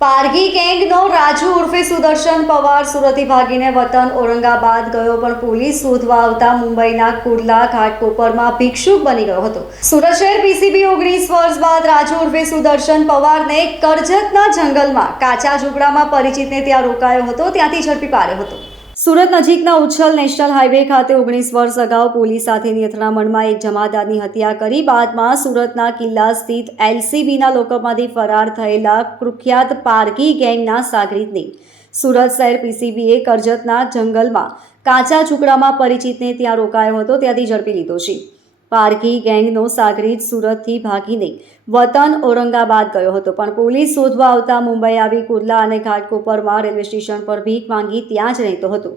પારગી ગેંગનો રાજુ ઉર્ફે સુદર્શન પવાર સુરતથી ભાગીને વતન ઔરંગાબાદ ગયો, પણ પોલીસ શોધવા આવતા મુંબઈના કુર્લા ઘાટકોપરમાં ભિક્ષુક બની ગયો હતો. સુરત શહેર પીસીબી ઓગણીસ વર્ષ બાદ રાજુ ઉર્ફે સુદર્શન પવારને કરજતના જંગલમાં કાચા ઝૂંપડામાં પરિચિતને ત્યાં રોકાયો હતો, ત્યાંથી ઝડપી પાડ્યો હતો. સુરત નજીકના ઉચ્છલ નેશનલ હાઈવે ખાતે ઓગણીસ વર્ષ અગાઉ પોલીસ સાથેની અથડામણમાં એક જમાદારની હત્યા કરી, બાદમાં સુરતના કિલ્લા સ્થિત એલસીબીના લોકોમાંથી ફરાર થયેલા કુખ્યાત પારકી ગેંગના સાગરીતને સુરત શહેર પીસીબીએ કરજતના જંગલમાં કાચા ટુકડામાં પરિચિતને ત્યાં રોકાયો હતો, ત્યાંથી ઝડપી લીધો છે. પારગી ગેંગનો સાગરીત સુરતથી ભાગીને વતન ઔરંગાબાદ ગયો હતો. પણ પોલીસ શોધવા આવતા મુંબઈ આવી કુર્લા અને ઘાટકોપરમાં રેલવે સ્ટેશન પર ભીખ માંગી ત્યાં જ રહેતો હતો.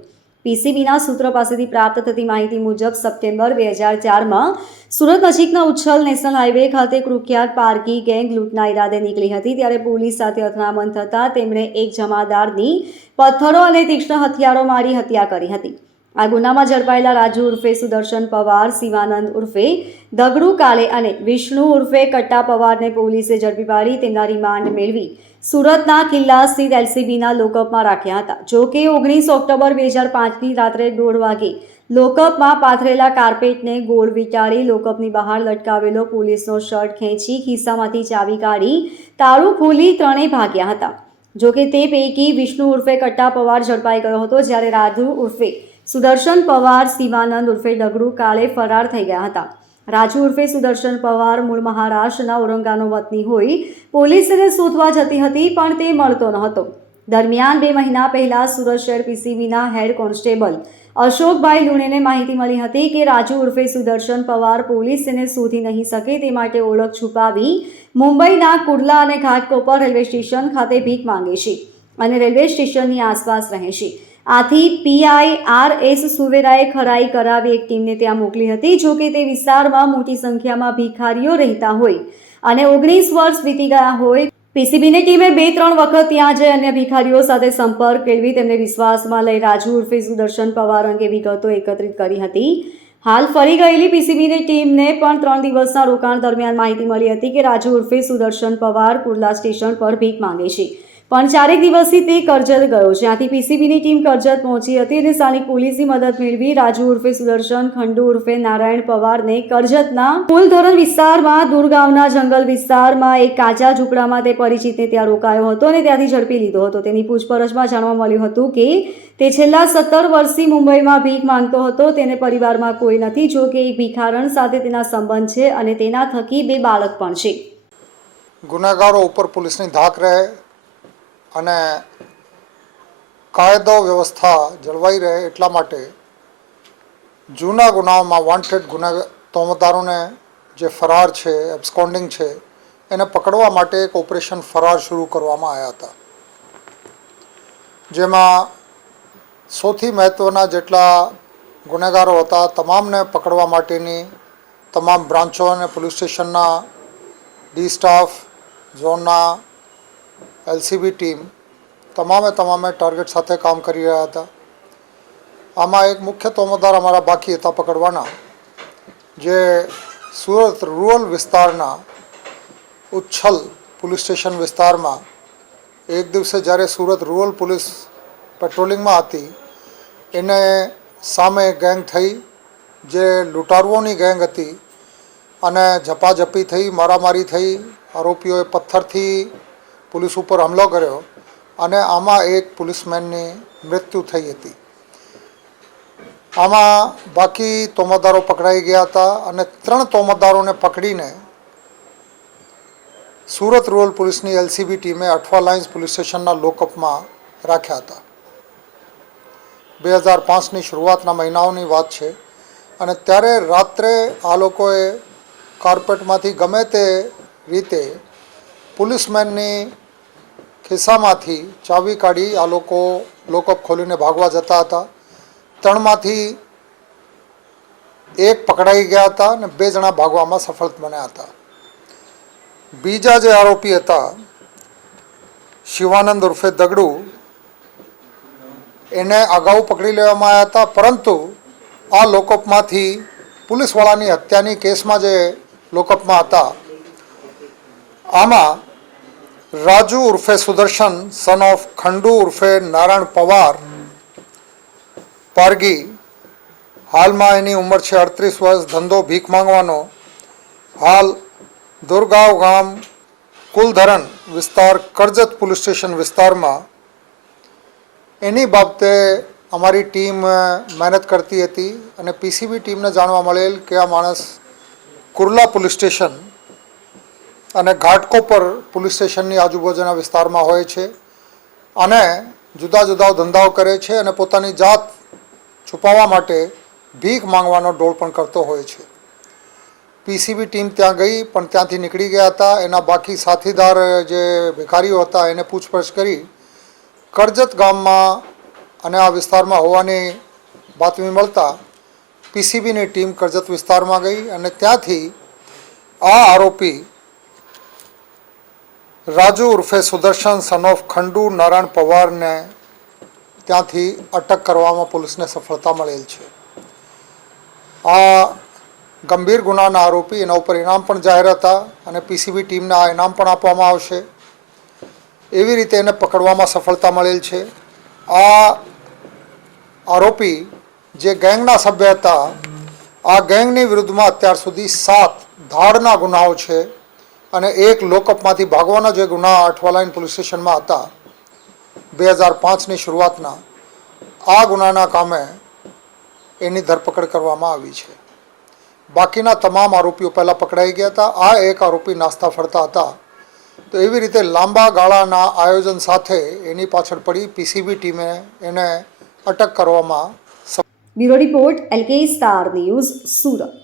પીસીબીના સૂત્રો પાસેથી પ્રાપ્ત થતી માહિતી મુજબ સપ્ટેમ્બર બે હજાર ચારમાં સુરત નજીકના ઉચ્છલ નેશનલ હાઈવે ખાતે કુખ્યાત પારકી ગેંગ લૂંટના ઈરાદે નીકળી હતી. ત્યારે પોલીસ સાથે અથડામણ થતાં તેમણે એક જમાદારની પથ્થરો અને તીક્ષ્ણ હથિયારો મારી હત્યા કરી હતી. આ ગુનામાં ઝડપાયેલા રાજુ ઉર્ફે સુદર્શન પવાર, શિવાનંદ ઉર્ફે દગડુ કાલે અને વિષ્ણુ ઉર્ફે કટ્ટા પવારને પોલીસે ઝડપી પાડી તેમના રિમાન્ડ મેળવી. સુરતના કિલ્લા સ્થિત એલસીબીના લોકઅપમાં રાખ્યા હતા. જો કે ઓગણીસ ઓક્ટોબર બે હજાર પાંચની રાત્રે દોઢ વાગે લોકઅપમાં પાથરેલા કાર્પેટને ગોળ વિટાળી લોકઅપની બહાર લટકાવેલો પોલીસનો શર્ટ ખેંચી ખિસ્સામાંથી ચાવી કાઢી તાળું ખોલી ત્રણેય ભાગ્યા હતા. જો કે તે પૈકી વિષ્ણુ ઉર્ફે કટ્ટા પવાર ઝડપાઈ ગયો હતો જ્યારે રાજુ ઉર્ફે સુદર્શન પવાર, શિવાનંદ ઉર્ફે ડગડુ કાળે ફરાર થઈ ગયા હતા. રાજુ ઉર્ફે સુદર્શન પવાર મૂળ મહારાષ્ટ્રના ઔરંગાનો વતની હોઈ પોલીસને શોધવા જતી હતી, પણ તે મળતો ન હતો. દરમિયાન બે મહિના પહેલા સુરત શહેર પીસીબીના હેડ કોન્સ્ટેબલ અશોકભાઈ લુણેને માહિતી મળી હતી કે રાજુ ઉર્ફે સુદર્શન પવાર પોલીસ તેને શોધી નહીં શકે તે માટે ઓળખ છુપાવી મુંબઈના કુર્લા અને ઘાટકોપર રેલવે સ્ટેશન ખાતે ભીખ માંગે છે અને રેલવે સ્ટેશનની આસપાસ રહે છે. આથી પીઆઈ આર એસ સુવેરાએ ખરાઈ કરાવી એક ટીમને ત્યાં મોકલી હતી, જો કે તે વિસ્તારમાં મોટી સંખ્યામાં ભિખારીઓ રહેતા હોય અને ઓગણીસ વર્ષ વીતી ગયા હોય. પીસીબીની ટીમે બે ત્રણ વખત ત્યાં જઈ અન્ય ભિખારીઓ સાથે સંપર્ક કેળવી તેમને વિશ્વાસમાં લઈ રાજુ ઉર્ફે સુદર્શન પવાર અંગે વિગતો એકત્રિત કરી હતી. હાલ ફરી ગયેલી પીસીબીની ટીમને પણ ત્રણ દિવસના રોકાણ દરમિયાન માહિતી મળી હતી કે રાજુ ઉર્ફે સુદર્શન પવાર કુર્લા સ્ટેશન પર ભીખ માંગે છે. પણ ચારેક દિવસથી તે કરજત ગયો. જ્યાંથી પીસીબીની ટીમ કરજત પહોંચી હતી અને સ્થાનિક પોલીસની મદદ મેળવી રાજુ ઉર્ફે સુદર્શન, ખંડુ ઉર્ફે નારાયણ પવારને કરજતના ફૂલધરણ વિસ્તારમાં, દુર્ગાવના જંગલ વિસ્તારમાં એક કાચા ઝૂંપડામાં તે પરિચિતને ત્યાં રોકાયો હતો અને ત્યાંથી ઝડપી લીધો હતો. તેની પૂછપરછમાં જાણવા મળ્યું હતું કે તે છેલ્લા સત્તર વર્ષથી મુંબઈમાં ભીખ માંગતો હતો. તેને પરિવારમાં કોઈ નથી, જો કે એક ભિખારણ સાથે તેના સંબંધ છે અને તેના થકી બે બાળક પણ છે. ગુનાગારો ઉપર પોલીસની ધાક રહે અને કાયદો વ્યવસ્થા જળવાઈ રહે એટલા માટે જૂના ગુનાઓમાં વોન્ટેડ ગુના તોમતદારોને જે ફરાર છે એબ્સકોન્ડિંગ છે, એને પકડવા માટે એક ઓપરેશન ફરાર શરૂ કરવામાં આવ્યા હતા. જેમાં સૌથી મહત્ત્વના જેટલા ગુનેગારો હતા, તમામને પકડવા માટેની તમામ બ્રાન્ચો અને પોલીસ સ્ટેશનના ડી સ્ટાફ ઝોનના એલસીબી ટીમ તમામે તમામે ટાર્ગેટ સાથે કામ કરી રહ્યા હતા. આમાં એક મુખ્ય તોમતદાર અમારા બાકી હતા પકડવાના, જે સુરત રૂરલ વિસ્તારના ઉચ્છલ પોલીસ સ્ટેશન વિસ્તારમાં એક દિવસે જ્યારે સુરત રૂરલ પોલીસ પેટ્રોલિંગમાં હતી, એને સામે ગેંગ થઈ, જે લૂંટારુઓની ગેંગ હતી અને ઝપાઝપી થઈ, મારામારી થઈ, આરોપીઓએ પથ્થરથી પોલીસ ઉપર હુમલો કર્યો અને આમાં એક પોલીસમેનની મૃત્યુ થઈ હતી. આમાં બાકી તોમતદારો પકડાઈ ગયા હતા અને ત્રણ તોમતદારોને પકડીને સુરત રૂરલ પોલીસની એલસીબી ટીમે અઠવા લાઇન્સ પોલીસ સ્ટેશનના લોકઅપમાં રાખ્યા હતા. બે હજાર પાંચની શરૂઆતના મહિનાઓની વાત છે અને ત્યારે રાત્રે આ લોકોએ કાર્પેટમાંથી ગમે તે રીતે પોલીસમેનની ખિસ્સામાંથી ચાવી કાઢી આ લોકો લોકઅપ ખોલીને ભાગવા જતા હતા. ત્રણમાંથી એક પકડાઈ ગયા હતા અને બે જણા ભાગવામાં સફળ બન્યા હતા. બીજા જે આરોપી હતા, શિવાનંદ ઉર્ફે દગડુ, એને અગાઉ પકડી લેવામાં આવ્યા હતા, પરંતુ આ લોકઅપમાંથી પોલીસવાળાની હત્યાની કેસમાં જે લોકઅપમાં હતા, આમાં રાજુ ઉર્ફે સુદર્શન સન ઓફ ખંડુ ઉર્ફે નારાયણ પવાર, પારગી, હાલમાં એની ઉંમર છે અડત્રીસ વર્ષ, ધંધો ભીખ માંગવાનો. હાલ દુર્ગાવ ગામ કુલધરણ વિસ્તાર, કરજત પોલીસ સ્ટેશન વિસ્તારમાં. એની બાબતે અમારી ટીમ મહેનત કરતી હતી અને પીસીબી ટીમને જાણવા મળેલ કે આ માણસ કુર્લા પોલીસ સ્ટેશન અને ઘાટકોપર પોલીસ સ્ટેશનની આજુબાજુના વિસ્તારમાં હોય છે અને જુદા જુદા ધંધાઓ કરે છે અને પોતાની જાત છુપાવવા માટે ભીખ માંગવાનો ડોળ પણ કરતો હોય છે. પીસીબી ટીમ ત્યાં ગઈ, પણ ત્યાંથી નીકળી ગયા હતા. એના બાકી સાથીદાર જે ભિખારીઓ હતા, એને પૂછપરછ કરી કરજત ગામમાં અને આ વિસ્તારમાં હોવાની બાતમી મળતા પીસીબીની ટીમ કરજત વિસ્તારમાં ગઈ અને ત્યાંથી આ આરોપી રાજુ ઉર્ફે સુદર્શન સન ઓફ ખંડુ નારાયણ પવારને ત્યાંથી અટક કરવામાં પોલીસને સફળતા મળેલ છે. આ ગંભીર ગુનાના આરોપી એના ઉપર ઇનામ પણ જાહેર હતા અને પીસીબી ટીમને આ ઇનામ પણ આપવામાં આવશે. એવી રીતે એને પકડવામાં સફળતા મળેલ છે. આ આરોપી જે ગેંગના સભ્ય હતા, આ ગેંગની વિરુદ્ધમાં અત્યાર સુધી સાત ધાડના ગુનાઓ છે. અને એક લોકઅપમાંથી ભાગવાના જે ગુના અઠવાલાઈન પોલીસ સ્ટેશનમાં હતા, બે હજાર પાંચની શરૂઆતના, આ ગુનાના કામે એની ધરપકડ કરવામાં આવી છે. બાકીના તમામ આરોપીઓ પહેલાં પકડાઈ ગયા હતા. આ એક આરોપી નાસ્તા ફરતા હતા. તો એવી રીતે લાંબા ગાળાના આયોજન સાથે એની પાછળ પડી પીસીબી ટીમે એને અટક કરવામાં bureau report, LK star news, Surat.